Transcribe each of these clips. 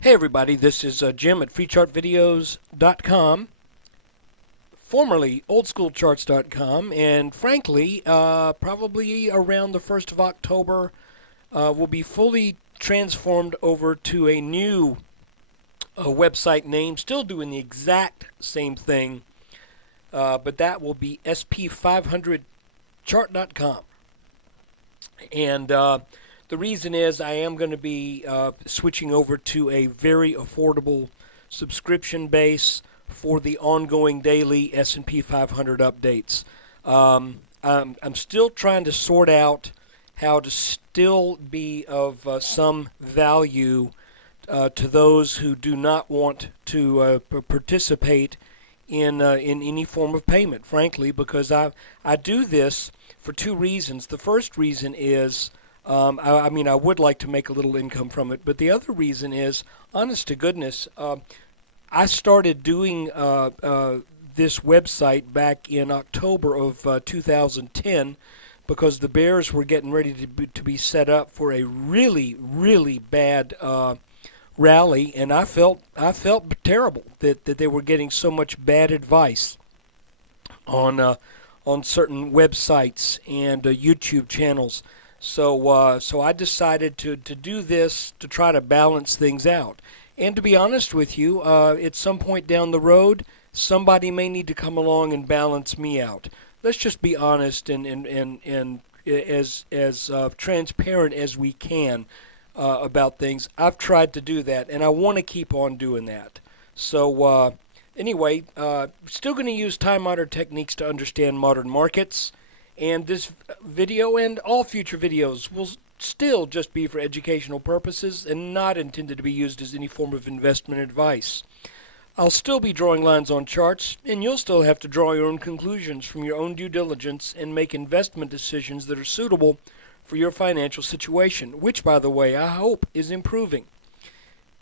Hey everybody, this is Jim at freechartvideos.com, formerly oldschoolcharts.com, and frankly, probably around the 1st of October, will be fully transformed over to a new website name, still doing the exact same thing, but that will be sp500chart.com. And the reason is I am going to be switching over to a very affordable subscription base for the ongoing daily S&P 500 updates. I'm still trying to sort out how to still be of some value to those who do not want to participate in any form of payment, frankly, because I do this for two reasons. The first reason is I mean, I would like to make a little income from it, but the other reason is, honest to goodness, I started doing this website back in October of 2010 because the Bears were getting ready to be set up for a really, really bad rally, and I felt terrible that they were getting so much bad advice on certain websites and YouTube channels. So I decided to do this to try to balance things out. And to be honest with you, at some point down the road, somebody may need to come along and balance me out. Let's just be honest and as transparent as we can about things. I've tried to do that, and I want to keep on doing that. So anyway, still going to use time-honored techniques to understand modern markets. And this video and all future videos will still just be for educational purposes and not intended to be used as any form of investment advice. I'll still be drawing lines on charts, and you'll still have to draw your own conclusions from your own due diligence and make investment decisions that are suitable for your financial situation, which, by the way, I hope is improving.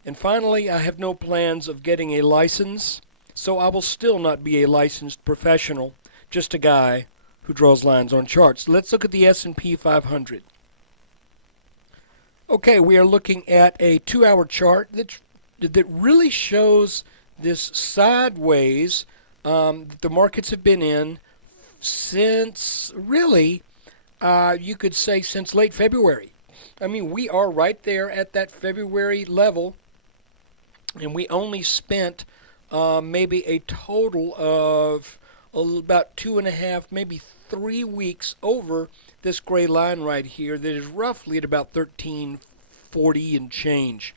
And finally, I have no plans of getting a license, so I will still not be a licensed professional, just a guy who draws lines on charts. Let's look at the S&P 500. Okay, we are looking at a 2-hour chart that really shows this sideways that the markets have been in since, really, you could say since late February. I mean, we are right there at that February level, and we only spent maybe a total of about 2.5, maybe 3 weeks over this gray line right here that is roughly at about 1340 and change.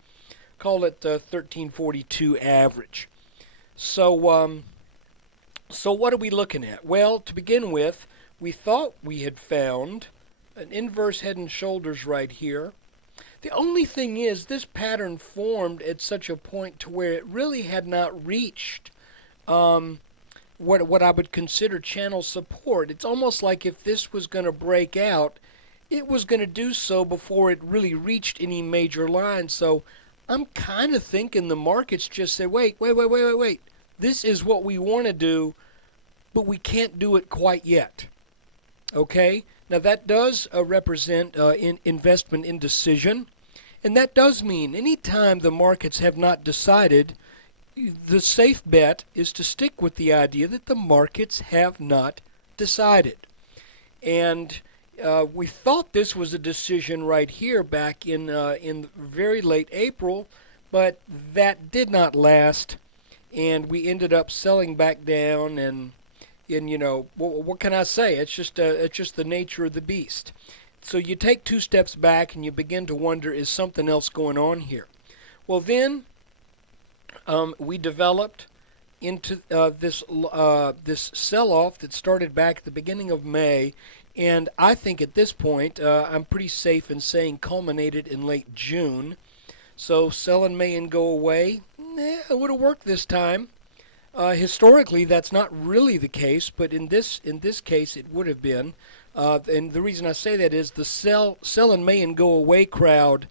Call it 1342 average. So what are we looking at? Well, to begin with, we thought we had found an inverse head and shoulders right here. The only thing is this pattern formed at such a point to where it really had not reached what I would consider channel support. It's almost like if this was going to break out, it was going to do so before it really reached any major line. So I'm kind of thinking the markets just say, wait. This is what we want to do, but we can't do it quite yet. Okay? Now that does represent investment indecision, and that does mean anytime the markets have not decided, the safe bet is to stick with the idea that the markets have not decided. And we thought this was a decision right here back in very late April, but that did not last, and we ended up selling back down. And you know, what can I say? It's just the nature of the beast. So you take 2 steps back and you begin to wonder, is something else going on here? Well, then we developed into this sell-off that started back at the beginning of May, and I think at this point I'm pretty safe in saying culminated in late June. So sell in May and go away, it would have worked this time. Historically, that's not really the case, but in this case, it would have been. And the reason I say that is the sell in May and go away crowd.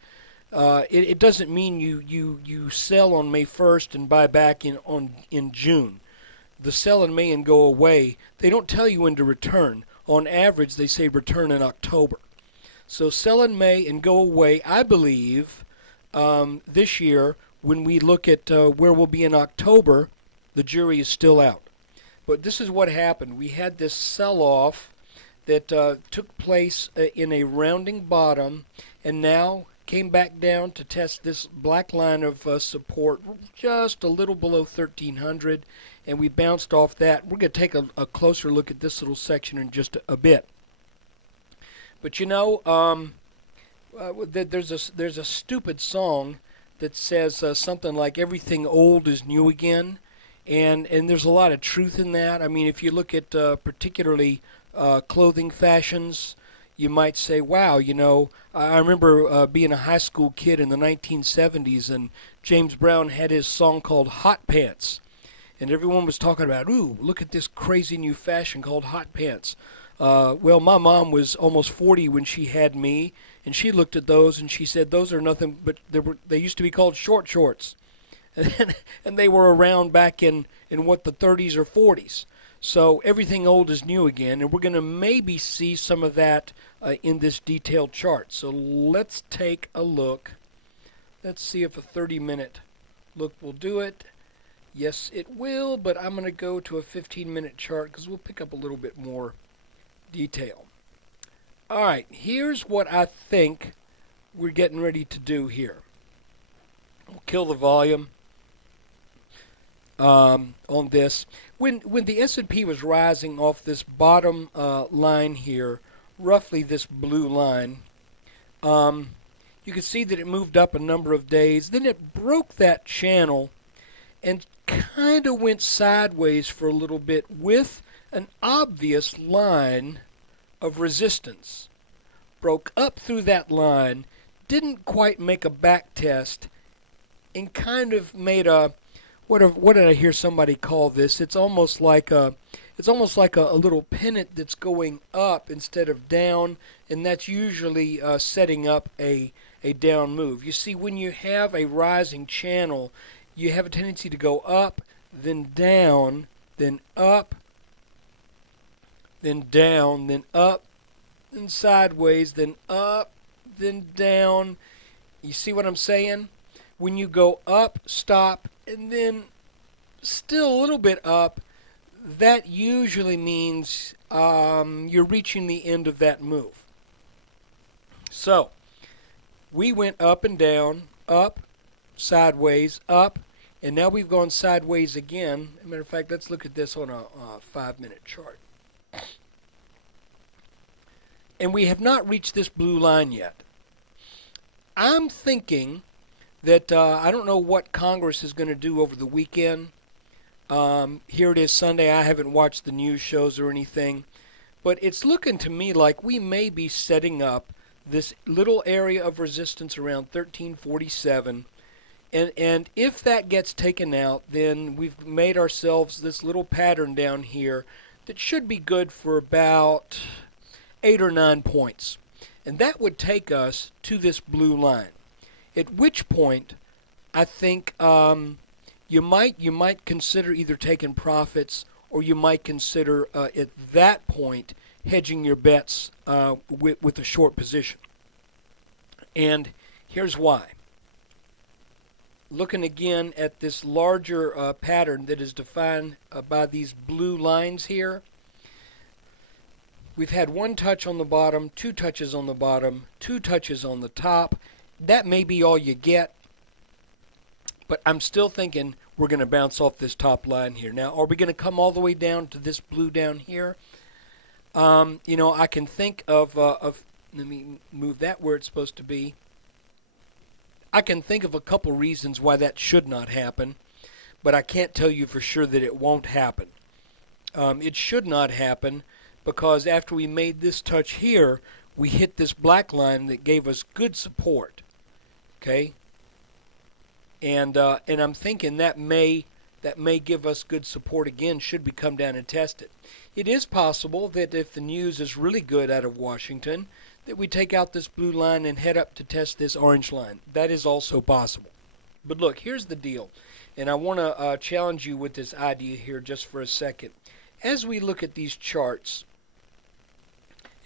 It doesn't mean you sell on May 1st and buy back in June. The sell in May and go away, they don't tell you when to return. On average, they say return in October. So sell in May and go away, I believe, this year, when we look at where we'll be in October, the jury is still out. But this is what happened. We had this sell-off that took place in a rounding bottom, and now came back down to test this black line of support just a little below 1300, and we bounced off that. We're going to take a closer look at this little section in just a bit. But you know, there's a stupid song that says something like everything old is new again, and there's a lot of truth in that. I mean, if you look at particularly clothing fashions, you might say, wow, you know, I remember being a high school kid in the 1970s, and James Brown had his song called Hot Pants, and everyone was talking about, ooh, look at this crazy new fashion called hot pants. Well, my mom was almost 40 when she had me, and she looked at those and she said, those are nothing but, they used to be called short shorts. And they were around back in what, the 30s or 40s. So everything old is new again, and we're going to maybe see some of that in this detailed chart. So let's take a look. Let's see if a 30-minute look will do it. Yes, it will, but I'm going to go to a 15-minute chart because we'll pick up a little bit more detail. All right, here's what I think we're getting ready to do here. We'll kill the volume on this. When the S&P was rising off this bottom line here, roughly this blue line, you can see that it moved up a number of days. Then it broke that channel and kind of went sideways for a little bit with an obvious line of resistance. Broke up through that line, didn't quite make a back test, and kind of made a what did I hear somebody call this? It's almost like a little pennant that's going up instead of down, and that's usually setting up a down move. You see, when you have a rising channel, you have a tendency to go up, then down, then up, then down, then up, then sideways, then up, then down. You see what I'm saying? When you go up, stop, and then still a little bit up, that usually means you're reaching the end of that move. So we went up and down, up, sideways, up, and now we've gone sideways again. As a matter of fact, let's look at this on a 5-minute chart. And we have not reached this blue line yet. I'm thinking that I don't know what Congress is going to do over the weekend. Here it is Sunday. I haven't watched the news shows or anything. But it's looking to me like we may be setting up this little area of resistance around 1347. And if that gets taken out, then we've made ourselves this little pattern down here that should be good for about 8 or 9 points. And that would take us to this blue line. At which point, I think you might consider either taking profits, or you might consider at that point hedging your bets with a short position. And here's why. Looking again at this larger pattern that is defined by these blue lines here, we've had one touch on the bottom, 2 touches on the bottom, 2 touches on the top. That may be all you get, but I'm still thinking we're going to bounce off this top line here. Now, are we going to come all the way down to this blue down here? You know, I can think of let me move that where it's supposed to be. I can think of a couple reasons why that should not happen, but I can't tell you for sure that it won't happen. It should not happen because after we made this touch here, we hit this black line that gave us good support. Okay, and I'm thinking that may give us good support again should we come down and test it. It is possible that if the news is really good out of Washington, that we take out this blue line and head up to test this orange line. That is also possible. But look, here's the deal, and I want to challenge you with this idea here just for a second. As we look at these charts,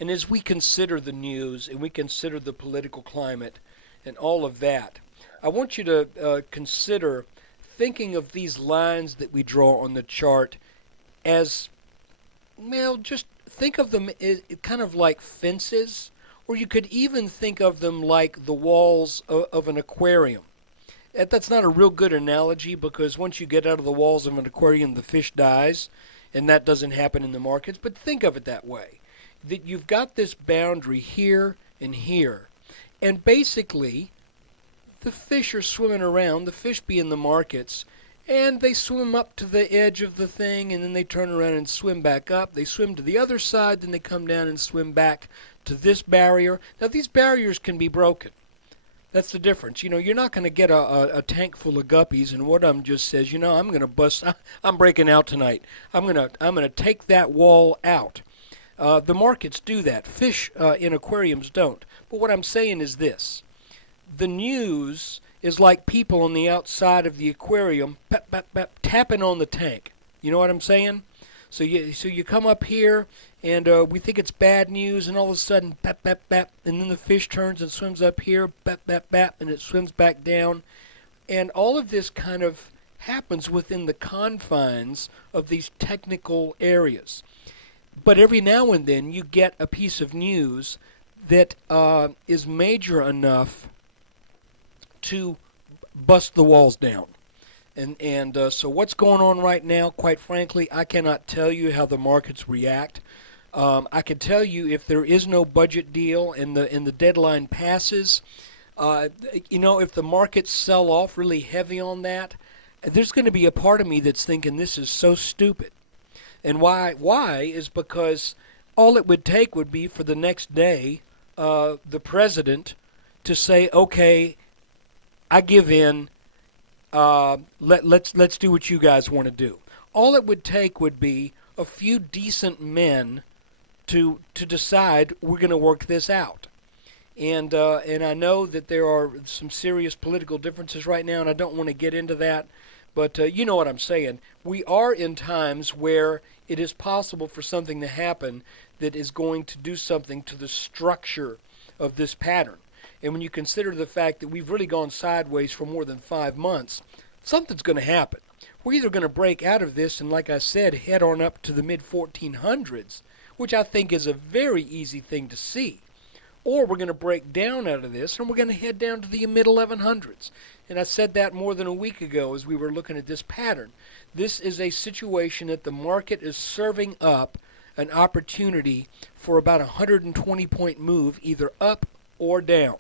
and as we consider the news and we consider the political climate and all of that, I want you to consider thinking of these lines that we draw on the chart as, well, just think of them as kind of like fences, or you could even think of them like the walls of an aquarium. That's not a real good analogy, because once you get out of the walls of an aquarium, the fish dies, and that doesn't happen in the markets. But think of it that way, that you've got this boundary here and here, and basically the fish are swimming around, the fish be in the markets, and they swim up to the edge of the thing, and then they turn around and swim back up. They swim to the other side, then they come down and swim back to this barrier. Now, these barriers can be broken. That's the difference. You know, you're not going to get a tank full of guppies, and one of them just says, you know, I'm going to bust. I'm breaking out tonight. I'm gonna take that wall out. The markets do that. Fish in aquariums don't. But what I'm saying is this: the news is like people on the outside of the aquarium tapping on the tank. You know what I'm saying? So you come up here, and we think it's bad news, and all of a sudden, bap, bap, bap, and then the fish turns and swims up here, bap, bap, bap, and it swims back down. And all of this kind of happens within the confines of these technical areas. But every now and then, you get a piece of news that is major enough to bust the walls down. And so what's going on right now, quite frankly, I cannot tell you how the markets react. I can tell you, if there is no budget deal and the deadline passes, you know, if the markets sell off really heavy on that, there's going to be a part of me that's thinking this is so stupid. And why is because all it would take would be for the next day the president to say, okay, I give in. Let's do what you guys want to do. All it would take would be a few decent men to decide we're going to work this out. And I know that there are some serious political differences right now, and I don't want to get into that. But you know what I'm saying. We are in times where it is possible for something to happen that is going to do something to the structure of this pattern. And when you consider the fact that we've really gone sideways for more than 5 months, something's going to happen. We're either going to break out of this and, like I said, head on up to the mid-1400s, which I think is a very easy thing to see, or we're going to break down out of this and we're going to head down to the mid-1100s. And I said that more than a week ago as we were looking at this pattern. This is a situation that the market is serving up an opportunity for about a 120-point move, either up or down.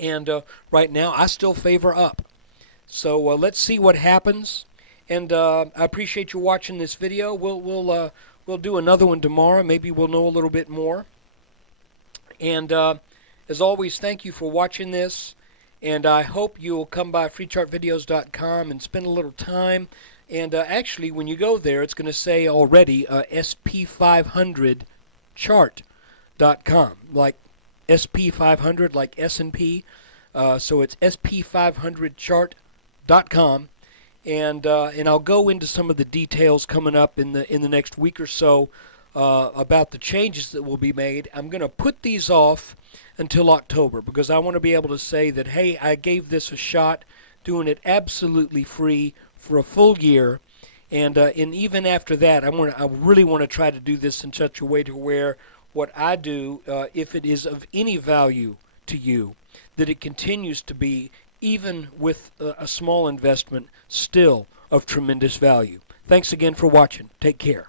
And right now, I still favor up. So let's see what happens. And I appreciate you watching this video. We'll do another one tomorrow. Maybe we'll know a little bit more. And as always, thank you for watching this. And I hope you'll come by freechartvideos.com and spend a little time. And actually, when you go there, it's going to say already SP500chart.com, like SP500, like S&P. So it's SP500chart.com, and I'll go into some of the details coming up in the next week or so about the changes that will be made. I'm going to put these off until October because I want to be able to say that, hey, I gave this a shot, doing it absolutely free for a full year, and even after that, I really want to try to do this in such a way to where what I do, if it is of any value to you, that it continues to be, even with a small investment, still of tremendous value. Thanks again for watching. Take care.